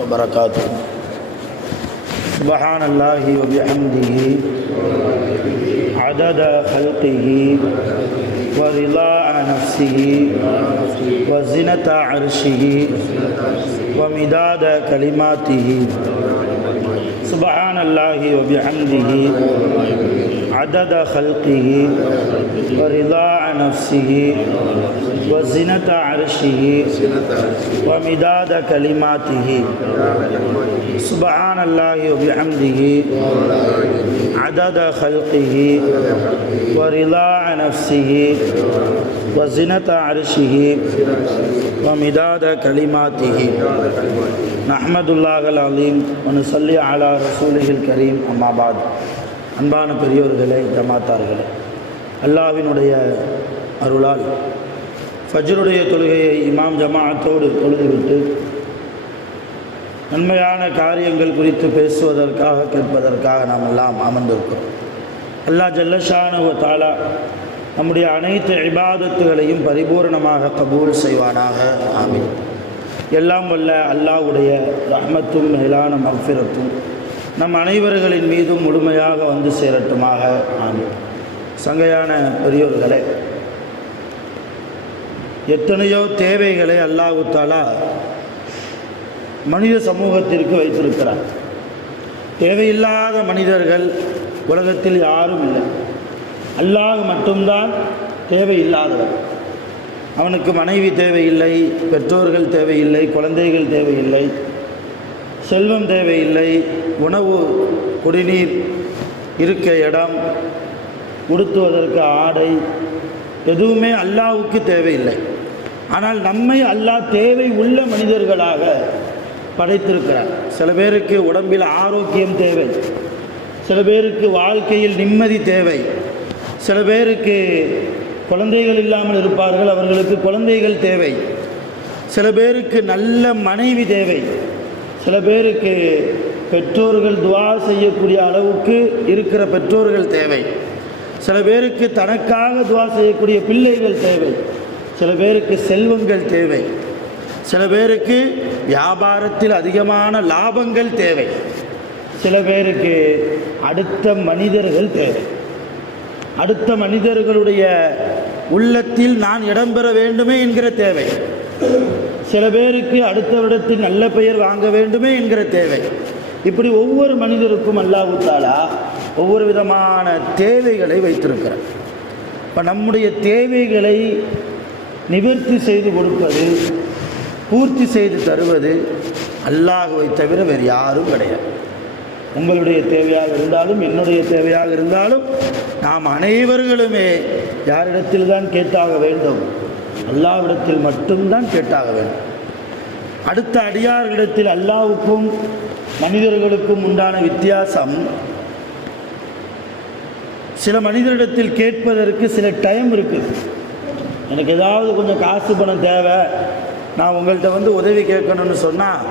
وبركاته. سبحان الله وبحمده عدد خلقه ورضاء نفسه وزنة عرشه ومداد كلماته. سبحان الله وبحمده عدد خلقه ورضاء نفسه وزنة عرشه ومداد كلماته. سبحان الله وبحمده عدد خلقه ورضاء نفسه وزنة عرشه ومداد كلماته. نحمد الله العظيم ونصلي على رسوله الكريم. أما بعد. அன்பான பெரியோர்களே, ஜமாத்தார்களே, அல்லாஹ்வினுடைய அருளால் ஃபஜ்ருடைய தொழுகையை இமாம் ஜமாஅத்தோடு தொழுதுவிட்டு நன்மையான காரியங்கள் குறித்து பேசுவதற்காக கேட்பதற்காக நாம் எல்லாம் அமர்ந்திருக்கிறோம். அல்லாஹ் ஜல்லஷானஹு வ தஆலா நம்முடைய அனைத்து இபாதத்துகளையும் பரிபூர்ணமாக கபூல் செய்வானாக. ஆமீன். எல்லாம் வல்ல அல்லாஹ்வுடைய ரஹ்மத்தும் மேலான மக்ஃபிரத்தும் நம் அனைவர்களின் மீதும் முழுமையாக வந்து சேரட்டுமாக. ஆமீன். சங்கையான பெரியோர்களே, எத்தனையோ தேவைகளை அல்லாஹ் தஆலா மனித சமூகத்திற்கு வைத்திருக்கிறார். தேவையில்லாத மனிதர்கள் உலகத்தில் யாரும் இல்லை. அல்லாஹ் மட்டும்தான் தேவையில்லாதவர். அவனுக்கு மனைவி தேவையில்லை, பெற்றோர்கள் தேவையில்லை, குழந்தைகள் தேவையில்லை, செல்வம் தேவையில்லை, உணவு குடிநீர் இருக்க இடம், உடுத்துவதற்கு ஆடை, எதுவுமே அல்லாஹ்வுக்கு தேவையில்லை. ஆனால் நம்மை அல்லாஹ் தேவை உள்ள மனிதர்களாக படைத்திருக்கிறார். சில பேருக்கு உடம்பில் ஆரோக்கியம் தேவை, சில பேருக்கு வாழ்க்கையில் நிம்மதி தேவை, சில பேருக்கு குழந்தைகள் இல்லாமல் இருப்பார்கள், அவர்களுக்கு குழந்தைகள் தேவை, சில பேருக்கு நல்ல மனைவி தேவை, சில பேருக்கு பெற்றோர்கள் துஆ செய்யக்கூடிய அளவுக்கு இருக்கிற பெற்றோர்கள் தேவை, சில பேருக்கு தனக்காக துஆ செய்யக்கூடிய பிள்ளைகள் தேவை, சில பேருக்கு செல்வங்கள் தேவை, சில பேருக்கு வியாபாரத்தில் அதிகமான லாபங்கள் தேவை, சில பேருக்கு அடுத்த மனிதர்கள் தேவை. அடுத்த மனிதர்களுடைய உள்ளத்தில் நான் இடம்பெற வேண்டுமே என்கிற தேவை, சில பேருக்கு அடுத்தவரிடத்தில் நல்ல பெயர் வாங்க வேண்டுமே என்கிற தேவை. இப்படி ஒவ்வொரு மனிதருக்கும் அல்லாஹ் தஆலா ஒவ்வொரு விதமான தேவைகளை வைத்திருக்கிறார். இப்போ நம்முடைய தேவைகளை நிவர்த்தி செய்து கொடுப்பது, பூர்த்தி செய்து தருவது அல்லாஹ்வை தவிர வேறு யாரும் கிடையாது. உங்களுடைய தேவையாக இருந்தாலும் என்னுடைய தேவையாக இருந்தாலும் நாம் அனைவர்களுமே யாரிடத்தில் தான் கேட்டாக வேண்டும்? அல்லாஹ்விடத்தில் மட்டும்தான் கேட்டாக வேண்டும். அடுத்த அடியார்களிடத்தில் அல்லாஹ்வுக்கும் மனிதர்களுக்கும் உண்டான வித்தியாசம், சில மனிதரிடத்தில் கேட்பதற்கு சில டைம் இருக்குது. எனக்கு ஏதாவது கொஞ்சம் காசு பணம் தேவை, நான் உங்கள்கிட்ட வந்து உதவி கேட்கணும்னு சொன்னால்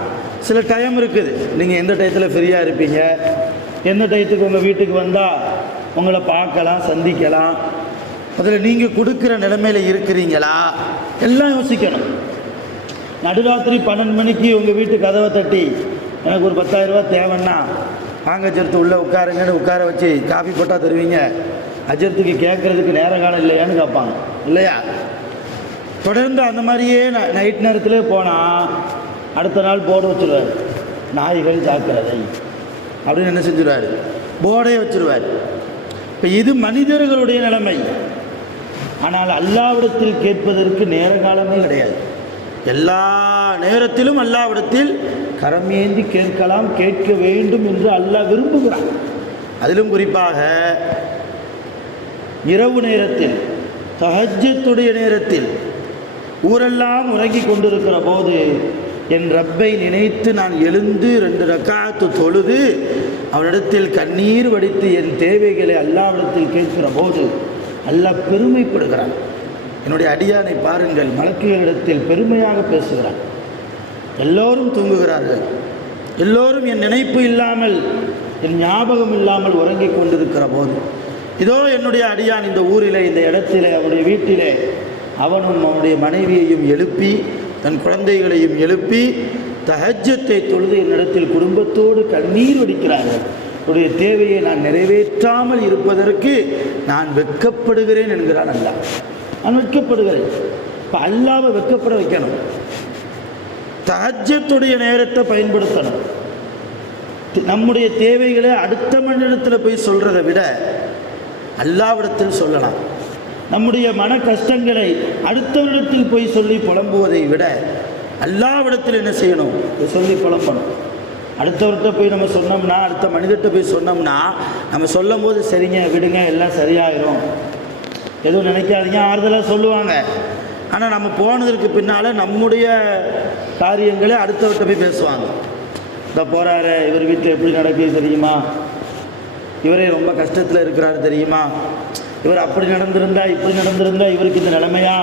சில டைம் இருக்குது. நீங்கள் எந்த டயத்தில் ஃப்ரீயாக இருப்பீங்க, எந்த டயத்துக்கு உங்கள் வீட்டுக்கு வந்தால் உங்களை பார்க்கலாம், சந்திக்கலாம், அதில் நீங்கள் கொடுக்குற நிலைமையில் இருக்கிறீங்களா, எல்லாம் யோசிக்கணும். நடுராத்திரி 12 மணிக்கு உங்கள் வீட்டு கதவை தட்டி எனக்கு ஒரு 10,000 ரூபா தேவைன்னா வாங்க அஜர்த்து உள்ளே உட்காருங்கன்னு உட்கார வச்சு காஃபி போட்டால் தருவீங்க. அஜர்த்துக்கு கேட்குறதுக்கு நேர காலம் இல்லையான்னு கேட்பாங்க, இல்லையா? தொடர்ந்து அந்த மாதிரியே நைட் நேரத்தில் போனால் அடுத்த நாள் போர்டு வச்சுருவார், நாய்கள் ஜாக்கிரதை அப்படின்னு என்ன செஞ்சுருவார், போர்டே வச்சுருவார். இப்போ இது மனிதர்களுடைய நிலைமை. ஆனால் அல்லாஹ்விடத்தில் கேட்பதற்கு நேர காலமே கிடையாது. எல்லா நேரத்திலும் அல்லாஹ்விடத்தில் கரமேந்தி கேட்கலாம், கேட்க வேண்டும் என்று அல்லாஹ் விரும்புகிறான். அதிலும் குறிப்பாக இரவு நேரத்தில், தஹஜ்ஜத்துடைய நேரத்தில் ஊரெல்லாம் உறங்கி கொண்டிருக்கிற போது என் ரப்பை நினைத்து நான் எழுந்து 2 ரக்காத்து தொழுது அவனிடத்தில் கண்ணீர் வடித்து என் தேவைகளை அல்லாஹ்விடத்தில் கேட்கிற போது அல்லாஹ் பெருமைப்படுகிறான். என்னுடைய அடியானை பாருங்கள், மலக்குகளிடத்தில் பெருமையாக பேசுகிறான். எல்லோரும் தூங்குகிறார்கள், எல்லோரும் என் நினைப்பு இல்லாமல் என் ஞாபகம் இல்லாமல் உறங்கிக் கொண்டிருக்கிற போது இதோ என்னுடைய அடியான் இந்த ஊரிலே, இந்த இடத்திலே, அவனுடைய வீட்டிலே அவனும் அவனுடைய மனைவியையும் எழுப்பி தன் குழந்தைகளையும் எழுப்பி தஹஜ்ஜத்தை தொழுது என்னிடத்தில் குடும்பத்தோடு கண்ணீர் வடிக்கிறார்கள். உடைய தேவையை நான் நிறைவேற்றாமல் இருப்பதற்கு நான் வெட்கப்படுகிறேன் என்கிறான் அல்லாஹ். நான் வெட்கப்படுகிறேன். இப்போ அல்லாஹ்வை வெட்கப்பட வைக்கணும். தஹஜ்ஜத்துடைய நேரத்தை பயன்படுத்தணும். நம்முடைய தேவைகளை அடுத்த மனிதத்தில் போய் சொல்கிறத விட அல்லாஹ்விடத்தில் சொல்லலாம். நம்முடைய மன கஷ்டங்களை அடுத்தவரிடத்தில் போய் சொல்லி புலம்புவதை விட அல்லாஹ்விடத்தில் என்ன செய்யணும்? சொல்லி புலம்பணும். அடுத்தவர்கிட்ட போய் நம்ம சொன்னோம்னா, அடுத்த மனிதர்கிட்ட போய் சொன்னோம்னா, நம்ம சொல்லும் போது சரிங்க விடுங்க எல்லாம் சரியாயிரும் எதுவும் நினைக்காதீங்க ஆறுதலாக சொல்லுவாங்க. ஆனால் நம்ம போனதற்கு பின்னால் நம்முடைய காரியங்களை அடுத்தவர்கிட்ட போய் பேசுவாங்க. இந்த போகிறாரு, இவர் வீட்டில் எப்படி நடக்குது தெரியுமா, இவரே ரொம்ப கஷ்டத்தில் இருக்கிறாரு தெரியுமா, இவர் அப்படி நடந்திருந்தா இப்படி நடந்திருந்தா இவருக்கு இந்த நிலைமையா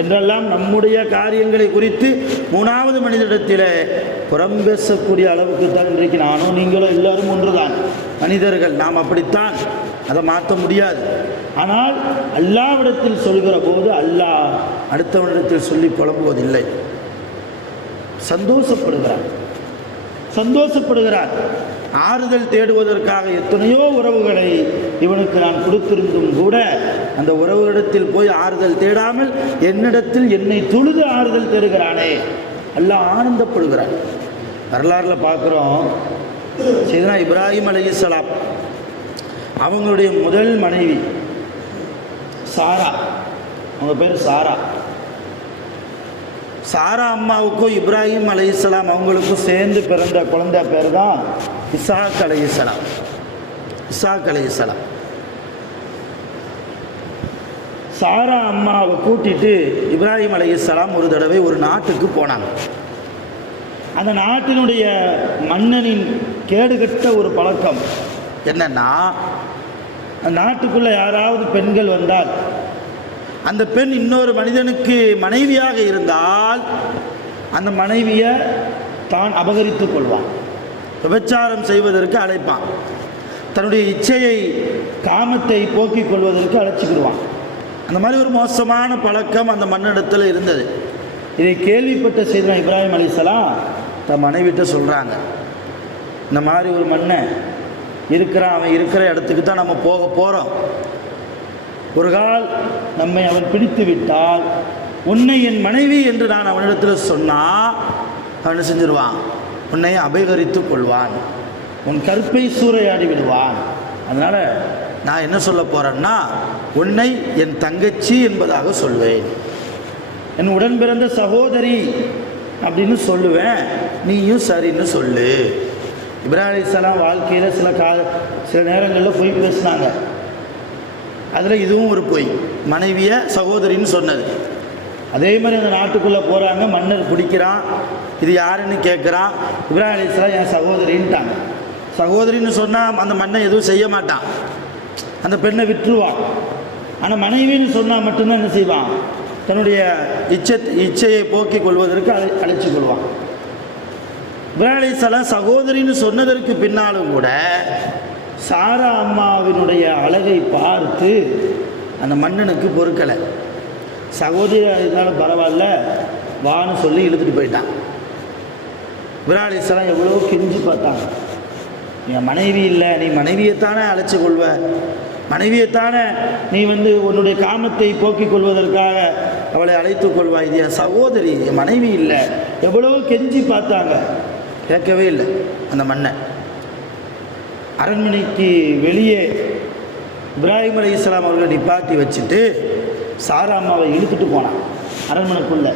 என்றெல்லாம் நம்முடைய காரியங்களை குறித்து 3வது மனிதரிடத்தில் புறம் பேசக்கூடிய அளவுக்கு தான் இன்றைக்கு நானும் நீங்களும் எல்லோரும் ஒன்றுதான் மனிதர்கள். நாம் அப்படித்தான், அதை மாற்ற முடியாது. ஆனால் அல்லாஹ்விடத்தில் சொல்கிற போது அல்லாஹ் அடுத்தவனிடத்தில் சொல்லி புலம்புவதில்லை, சந்தோஷப்படுகிறார். ஆறுதல் தேடுவதற்காக எத்தனையோ உறவுகளை இவனுக்கு நான் கொடுத்திருந்தும் கூட அந்த உறவுகளிடத்தில் போய் ஆறுதல் தேடாமல் என்னிடத்தில் என்னை தொழுது ஆறுதல் தேடுகிறானே, அல்லாஹ் ஆனந்தப்படுகிறான். வரலாறுல பார்க்குறோம், சையதுனா இப்ராஹிம் அலைஹிஸ்ஸலாம் அவங்களுடைய முதல் மனைவி சாரா, அவங்க பேர் சாரா. சாரா அம்மாவுக்கும் இப்ராஹிம் அலைஹிஸ்ஸலாம் அவங்களுக்கும் சேர்ந்து பிறந்த குழந்தை பேர் தான் இஸ்ஹாக் அலைஹிஸ்ஸலாம். சாரா அம்மாவை கூட்டிட்டு இப்ராஹிம் அலைஹிஸ்ஸலாம் ஒரு தடவை ஒரு நாட்டுக்கு போனாங்க. அந்த நாட்டினுடைய மன்னனின் கேடுகட்ட ஒரு பழக்கம் என்னன்னா, அந்த நாட்டுக்குள்ளே யாராவது பெண்கள் வந்தால் அந்த பெண் இன்னொரு மனிதனுக்கு மனைவியாக இருந்தால் அந்த மனைவியை தான் அபகரித்து கொள்வான், விபச்சாரம் செய்வதற்கு அழைப்பான், தன்னுடைய இச்சையை காமத்தை போக்கிக் கொள்வதற்கு அழைச்சிக்கிடுவான். அந்த மாதிரி ஒரு மோசமான பழக்கம் அந்த மன்னிடத்தில் இருந்தது. இதை கேள்விப்பட்ட சையதுனா இப்ராஹிம் அலைஹிஸ்ஸலாம் தன் மனைவிட்ட சொல்கிறாங்க, இந்த மாதிரி ஒரு மன்னன் இருக்கிறான், அவன் இருக்கிற இடத்துக்கு தான் நம்ம போக போகிறோம். ஒரு கால் நம்மை அவன் பிடித்து விட்டால் உன்னை என் மனைவி என்று நான் அவனிடத்தில் சொன்னால் அவன் செஞ்சிருவான், உன்னை அபகரித்து கொள்வான், உன் கற்பை சூறையாடி விடுவான். அதனால் நான் என்ன சொல்ல போகிறேன்னா, உன்னை என் தங்கச்சி என்பதாக சொல்வேன், என் உடன் பிறந்த சகோதரி அப்படின்னு சொல்லுவேன், நீயும் சரின்னு சொல்லு. இப்ராஹிம் அலைஹிஸ்ஸலாம் வாழ்க்கையில் சில நேரங்களில் பொய் பேசினாங்க. அதில் இதுவும் ஒரு பொய், மனைவியை சகோதரின்னு சொன்னது. அதே மாதிரி அந்த நாட்டுக்குள்ளே போகிறாங்க, மன்னர் பிடிக்கிறான், இது யாருன்னு கேட்குறான். இப்ராஹிம் அலைஹிஸ்ஸலாம் என் சகோதரின்ட்டாங்க. சகோதரின்னு சொன்னால் அந்த மன்னன் எதுவும் செய்ய மாட்டான், அந்த பெண்ணை விட்டுருவான். ஆனால் மனைவின்னு சொன்னால் மட்டும்தான் என்ன செய்வான், தன்னுடைய இச்சையை போக்கிக் கொள்வதற்கு அழைச்சி கொள்வான். இப்ராஹிம் அலைஹிஸ்ஸலாம் சகோதரின்னு சொன்னதற்கு பின்னாலும் கூட சாரா அம்மாவினுடைய அழகை பார்த்து அந்த மன்னனுக்கு பொறுக்கலை. சகோதரியாக இருந்தாலும் பரவாயில்ல வான்னு சொல்லி இழுத்துட்டு போயிட்டான். இப்ராஹிம் அலைஹிஸ்ஸலாம் எவ்வளோ கெஞ்சி பார்த்தாங்க, என் மனைவி இல்லை, நீ மனைவியைத்தானே அழைச்சி கொள்வ, மனைவியைத்தானே நீ உன்னுடைய காமத்தை போக்கிக் கொள்வதற்காக அவளை அழைத்து கொள்வாய், இது என் சகோதரி, என் மனைவி இல்லை. எவ்வளோ கெஞ்சி பார்த்தாங்க, கேட்கவே இல்லை. அந்த மன்னன் அரண்மனைக்கு வெளியே இப்ராஹிம் அலைஹிஸ்ஸலாம் அவர்களை நிப்பாட்டி வச்சுட்டு சாரா அம்மாவை இழுத்துட்டு போனான். அரண்மனைக்குள்ளே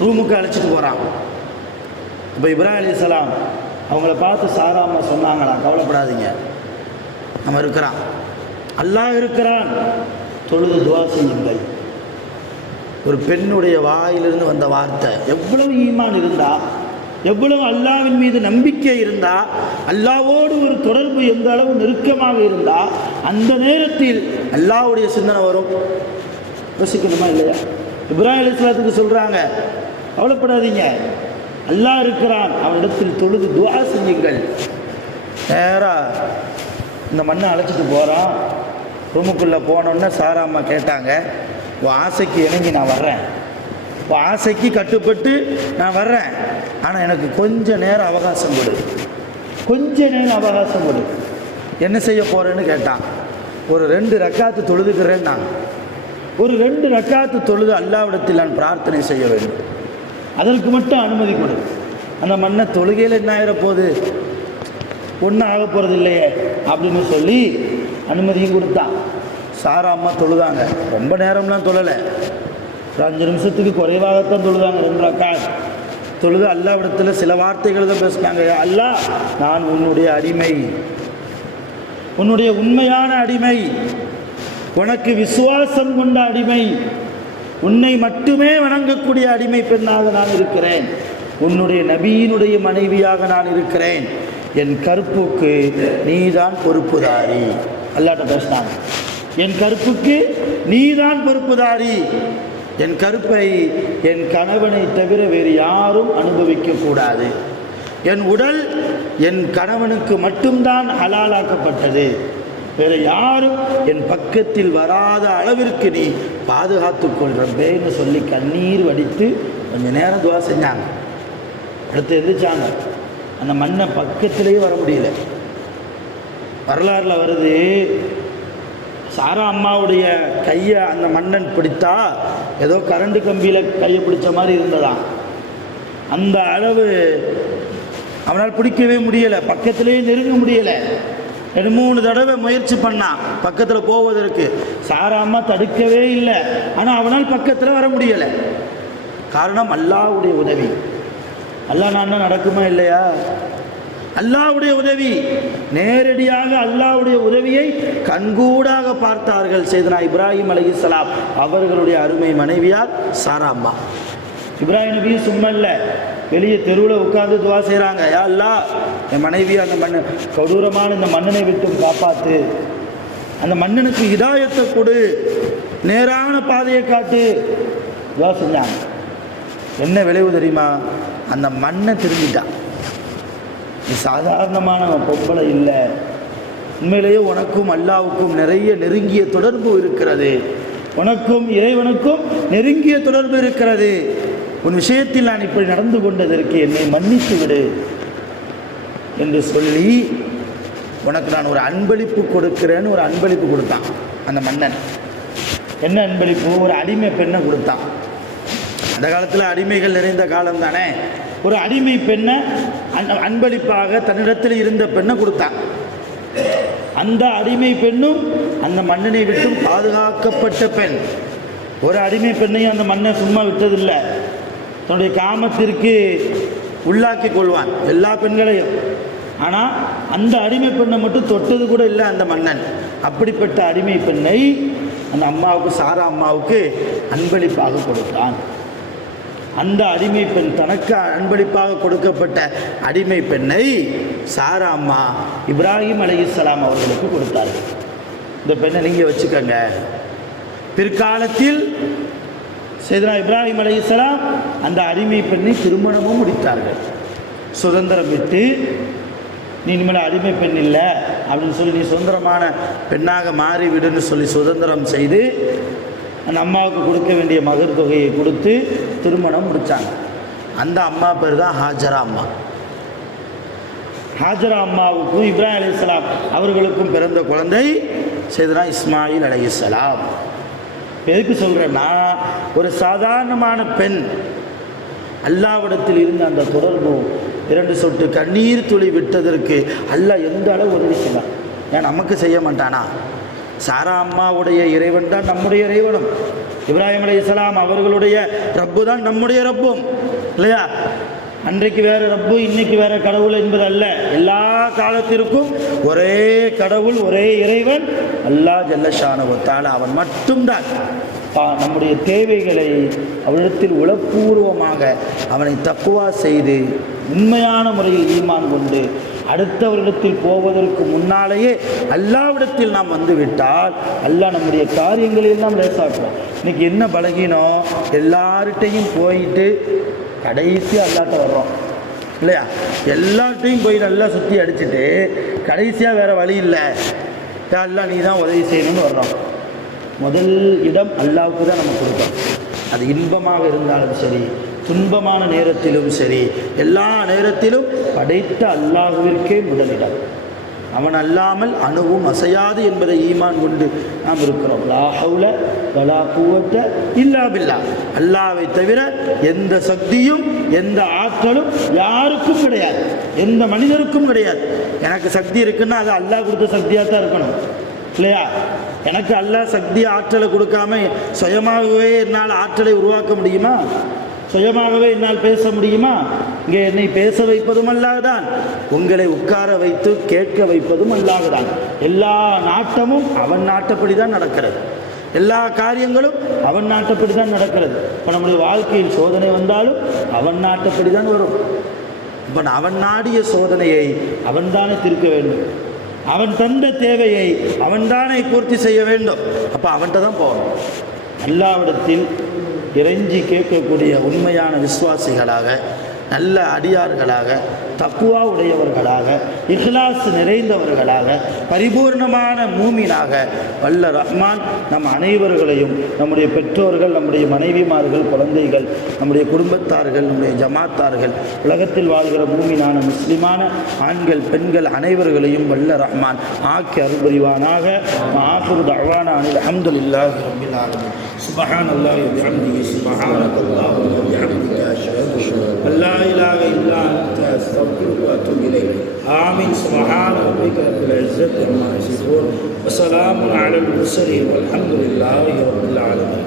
ரூமுக்கு அழைச்சிட்டு போகிறான். இப்போ இப்ராஹிம் அலைஹிஸ்ஸலாம் அவங்கள பார்த்து சாரா அம்மா சொன்னாங்களாம், கவலைப்படாதீங்க, நம்ம இருக்கிறான், அல்லாஹ் இருக்கிறான், தொழுது துவா செய்யுங்கள். ஒரு பெண்ணுடைய வாயிலிருந்து வந்த வார்த்தை. எவ்வளவு ஈமான் இருந்தா, எவ்வளவு அல்லாஹ்வின் மீது நம்பிக்கை இருந்தா, அல்லாஹ்வோடு ஒரு தொடர்பு எந்த அளவு நெருக்கமாக இருந்தா அந்த நேரத்தில் அல்லாஹ்வுடைய சிந்தனை வரும். யோசிக்கணுமா இல்லையா? இப்ராஹிம் அலைஹிஸ்ஸலாத்துக்கு சொல்றாங்க, கவலைப்படாதீங்க, அல்லாஹ் இருக்கிறான், அவனிடத்தில் தொழுது துஆ செய்யுங்கள். நேராக இந்த மண்ணை அழைச்சிட்டு போகிறான். ரூமுக்குள்ளே போனோன்னே சாரா அம்மா கேட்டாங்க, உன் ஆசைக்கு இணங்கி நான் வர்றேன், உன் ஆசைக்கு கட்டுப்பட்டு நான் வர்றேன், ஆனால் எனக்கு கொஞ்ச நேரம் அவகாசம் கொடு, கொஞ்ச நேரம் அவகாசம் கொடு. என்ன செய்ய போகிறேன்னு கேட்டான். ஒரு 2 ரக்காத்து தொழுதுக்கிறேன். நான் ஒரு 2 ரக்காத்து தொழுது அல்லாஹ்விடத்தில் நான் பிரார்த்தனை செய்ய வேண்டும், அதற்கு மட்டும் அனுமதி கொடு. அந்த மண்ணை தொழுகையில் என்ன ஆகிற போகுது, ஒன்றும் ஆக போகிறது இல்லையே அப்படின்னு சொல்லி அனுமதியும் கொடுத்தான். சாரா அம்மா தொழுதாங்க. ரொம்ப நேரம்லாம் தொழலை, ஒரு 5 நிமிஷத்துக்கு குறைவாகத்தான் தொழுதாங்க. 2 ரக்காத் தொழுது அல்லாஹ்விடத்தில் சில வார்த்தைகள் தான் பேசினாங்க. அல்லாஹ், நான் உன்னுடைய அடிமை, உன்னுடைய உண்மையான அடிமை, உனக்கு விசுவாசம் கொண்ட அடிமை, உன்னை மட்டுமே வணங்கக்கூடிய அடிமை பெண்ணாக நான் இருக்கிறேன், உன்னுடைய நபியினுடைய மனைவியாக நான் இருக்கிறேன், என் கற்புக்கு நீதான் பொறுப்புதாரி. அல்லாஹ்ட்ட பேசினாங்க, என் கற்புக்கு நீதான் பொறுப்புதாரி, என் கற்பை என் கணவனை தவிர வேறு யாரும் அனுபவிக்கக்கூடாது, என் உடல் என் கணவனுக்கு மட்டும்தான் ஹலாலாக்கப்பட்டது, வேறு யாரும் என் பக்கத்தில் வராத அளவிற்கு நீ பாதுகாத்து கொள்றப்பேன்னு சொல்லி கண்ணீர் வடித்து கொஞ்சம் நேரம் துவா செஞ்சாங்க. அடுத்து எந்திரிச்சாங்க. அந்த மண்ணை பக்கத்திலேயே வர முடியல. வரலாறுல வருது, சாரா அம்மாவுடைய கையை அந்த மன்னன் பிடித்தா ஏதோ கரண்டு கம்பியில் கையை பிடிச்ச மாதிரி இருந்ததாம். அந்த அளவு அவனால் பிடிக்கவே முடியலை, பக்கத்திலேயே நெருங்க முடியலை. 2-3 தடவை முயற்சி பண்ணான் பக்கத்தில் போவதற்கு. சாரா அம்மா தடுக்கவே இல்லை, ஆனால் அவனால் பக்கத்தில் வர முடியலை. காரணம் அல்லாஹ்வுடைய உதவி. அல்லாஹ் நான் நடக்குமா இல்லையா? அல்லாஹ்வுடைய உதவி, நேரடியாக அல்லாஹ்வுடைய உதவியை கண்கூடாக பார்த்தார்கள் சையதுனா இப்ராஹிம் அலைஹிஸ்ஸலாம் அவர்களுடைய அருமை மனைவியார் சாரா அம்மா. இப்ராஹிம் நபி சும்மா இல்லை, வெளியே தெருவில் உட்கார்ந்து துவா செய்கிறாங்க, யா அல்லாஹ், என் மனைவி அந்த மண்ணை கொடூரமான இந்த மன்னனை விட்டு காப்பாற்று, அந்த மன்னனுக்கு ஹிதாயத்தை கொடு, நேரான பாதையை காட்டு, துவா செஞ்சாங்க. என்ன விளைவு தெரியுமா? அந்த மண்ணை திரும்பிட்டான். இது சாதாரணமான பொம்பளை இல்லை, உண்மையிலேயே உனக்கும் அல்லாவுக்கும் நிறைய நெருங்கிய தொடர்பு இருக்கிறது, உனக்கும் இறைவனுக்கும் நெருங்கிய தொடர்பு இருக்கிறது, உன் விஷயத்தில் நான் இப்படி நடந்து கொண்டதற்கு என்னை மன்னித்து விடு என்று சொல்லி உனக்கு நான் ஒரு அன்பளிப்பு கொடுக்கிறேன்னு ஒரு அன்பளிப்பு கொடுத்தான் அந்த மன்னன். என்ன அன்பளிப்பு? ஒரு அடிமை பெண்ணை கொடுத்தான். அந்த காலத்தில் அடிமைகள் நிறைந்த காலம் தானே. ஒரு அடிமை பெண்ணை அன்பளிப்பாக தன்னிடத்தில் இருந்த பெண்ணை கொடுத்தான். அந்த அடிமை பெண்ணும் அந்த மன்னனை விட்டும் பாதுகாக்கப்பட்ட பெண். ஒரு அடிமை பெண்ணையும் அந்த மன்னன் சும்மா விட்டதில்லை, தன்னுடைய காமத்திற்கு உள்ளாக்கி கொள்வான் எல்லா பெண்களையும். ஆனால் அந்த அடிமை பெண்ணை மட்டும் தொட்டது கூட இல்லை அந்த மன்னன். அப்படிப்பட்ட அடிமை பெண்ணை அந்த அம்மாவுக்கு, சாரா அம்மாவுக்கு அன்பளிப்பாக கொடுத்தான். அந்த அடிமை பெண், தனக்கு அன்பளிப்பாக கொடுக்கப்பட்ட அடிமை பெண்ணை சாரா அம்மா இப்ராஹிம் அலைஹிஸ்ஸலாம் அவர்களுக்கு கொடுத்தார்கள். இந்த பெண்ணை நீங்கள் வச்சுக்கோங்க. பிற்காலத்தில் சையதுனா இப்ராஹிம் அலைஹிஸ்ஸலாம் அந்த அடிமை பெண்ணை திருமணமும் முடித்தார்கள். சுதந்திரம் விட்டு, நீ இனிமேல் அடிமை பெண் இல்லை அப்படின்னு சொல்லி நீ சுதந்திரமான பெண்ணாக மாறிவிடுன்னு சொல்லி சுதந்திரம் செய்து அந்த அம்மாவுக்கு கொடுக்க வேண்டிய மகர் தொகையை கொடுத்து திருமணம் முடித்தாங்க. அந்த அம்மா பேர் தான் ஹாஜரா அம்மா. ஹாஜரா அம்மாவுக்கும் இப்ராஹிம் அலைஹிஸ்ஸலாம் அவர்களுக்கும் பிறந்த குழந்தை சையதுனா இஸ்மாயில் அலைஹிஸ்ஸலாம். எதுக்கு சொல்கிறேன்னா, ஒரு சாதாரணமான பெண் அல்லாஹ்விடத்தில் இருந்த அந்த தொடர்பு, 2 சொட்டு கண்ணீர் துளி விட்டதற்கு அல்லாஹ் எந்த அளவு உதவி செய்யலாம். ஏன் நமக்கு செய்ய மாட்டானா? சாரா அம்மாவுடைய இறைவன் தான் நம்முடைய இறைவனும், இப்ராஹிம் அலைஹிஸ்ஸலாம் அவர்களுடைய ரப்பு தான் நம்முடைய ரப்பும் இல்லையா? அன்றைக்கு வேறு ரப்பு, இன்னைக்கு வேறு கடவுள் என்பது அல்ல. எல்லா காலத்திற்கும் ஒரே கடவுள், ஒரே இறைவன் அல்லாஹ் ஜல்ல ஷானஹு வ தஆலா, அவன் மட்டும்தான். நம்முடைய தேவைகளை அவனிடத்தில் உளப்பூர்வமாக அவனை தக்குவா செய்து உண்மையான முறையில் ஈமான் கொண்டு அடுத்தவரிடத்தில் போவதற்கு முன்னாலேயே அல்லாவிடத்தில் நாம் வந்து விட்டால் அல்லாஹ் நம்முடைய காரியங்களை எல்லாம் லேசாக்குவோம். இன்னைக்கு என்ன பலகீனம், எல்லார்கிட்டையும் போயிட்டு கடைசியாக அல்லாட்ட வர்றோம் இல்லையா? எல்லார்ட்டையும் போய் நல்லா சுற்றி அடிச்சுட்டு கடைசியாக வேறு வழி இல்லை, அல்லாஹ் நீ தான் உதவி செய்யணும்னு வர்றோம். முதல் இடம் அல்லாவுக்கு தான் நம்ம கொடுப்போம். அது இன்பமாக இருந்தாலும் சரி, துன்பமான நேரத்திலும் சரி, எல்லா நேரத்திலும் படைத்த அல்லாஹுவிற்கே முதலிடம். அவன் அல்லாமல் அணுவும் அசையாது என்பதை ஈமான் கொண்டு நாம் இருக்கிறோம். லா ஹவுல வலா குவத்த இல்லா பில்லாஹ். அல்லாஹ்வை தவிர எந்த சக்தியும் எந்த ஆற்றலும் யாருக்கும் கிடையாது, எந்த மனிதருக்கும் கிடையாது. எனக்கு சக்தி இருக்குன்னா அது அல்லாஹ் கொடுத்த சக்தியாக தான் இருக்கணும் இல்லையா? எனக்கு அல்லாஹ் சக்தி ஆற்றலை கொடுக்காம சுயமாகவே என்னால் ஆற்றலை உருவாக்க முடியுமா? சுயமாகவே என்னால் பேச முடியுமா? இங்கே என்னை பேச வைப்பதும் அல்லாஹ்தான், உங்களை உட்கார வைத்து கேட்க வைப்பதும் அல்லாஹ்தான். எல்லா நாட்டமும் அவன் நாட்டப்படி தான் நடக்கிறது, எல்லா காரியங்களும் அவன் நாட்டப்படி தான் நடக்கிறது. இப்போ நம்முடைய வாழ்க்கையில் சோதனை வந்தாலும் அவன் நாட்டப்படி தான் வரும். இப்போ அவன் நாடிய சோதனையை அவன்தானே தீர்க்க வேண்டும், அவன் தந்த தேவையை அவன்தானே பூர்த்தி செய்ய வேண்டும். அப்போ அவன்கிட்ட தான் போகணும். அல்லாஹ்விடத்தில் இறைஞ்சி கேட்கக்கூடிய உண்மையான விசுவாசிகளாக, நல்ல அடியார்களாக, தக்குவா உடையவர்களாக, இஹ்லாஸ் நிறைந்தவர்களாக, பரிபூர்ணமான மூமினாக வல்ல ரஹ்மான் நம் அனைவர்களையும், நம்முடைய பெற்றோர்கள், நம்முடைய மனைவிமார்கள், குழந்தைகள், நம்முடைய குடும்பத்தார்கள், நம்முடைய ஜமாத்தார்கள், உலகத்தில் வாழ்கிற மூமினான முஸ்லிமான ஆண்கள் பெண்கள் அனைவர்களையும் வல்ல ரஹ்மான் ஆக்கி அருள்புரிவானாக. ஆஃபிரு தஅவானா அனில் ஹம்துலில்லாஹி ரப்பில் ஆலமீன். சுப்ஹானல்லாஹி வ பிஹம்திஹி, சுப்ஹானல்லாஹி வ பிஹம்திஹி, அஷ்ஹது அல்லா இலாஹ இல்லா அன்த அஸ்தக்ஃபிருக வ அத்தூபு இலைக். ஆமீன். சுப்ஹான ரப்பிக ரப்பில் இஸ்ஸத்தி அம்மா யசிஃபூன் வ ஸலாமுன் அலல் முர்ஸலீன் வல்ஹம்துலில்லாஹி ரப்பில் ஆலமீன்.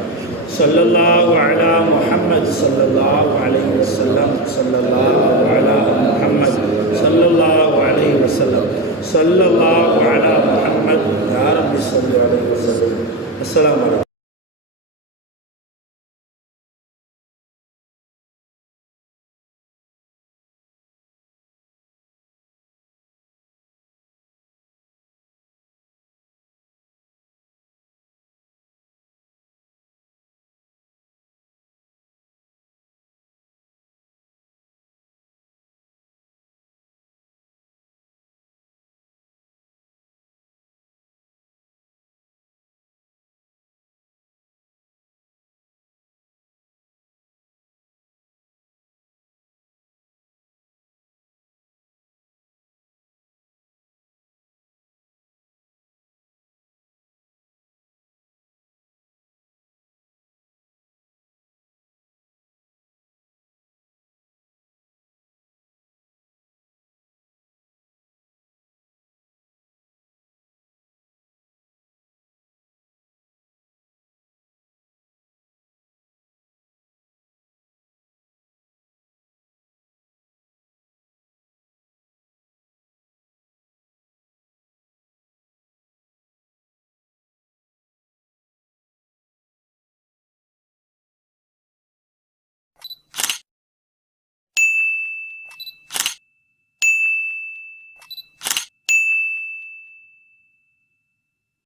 ஸல்லல்லாஹு அலா முஹம்மத் ஸல்லல்லாஹு அலைஹி வஸல்லம். ஸல்லல்லாஹு அலா முஹம்மத் ஸல்லல்லாஹு அலைஹி வஸல்லம். ஸல்லல்லாஹு அலா முஹம்மத் யா ரப்பி ஸல்லி அலைஹி வஸல்லம். அஸ்ஸலாமு அலைக்கும்.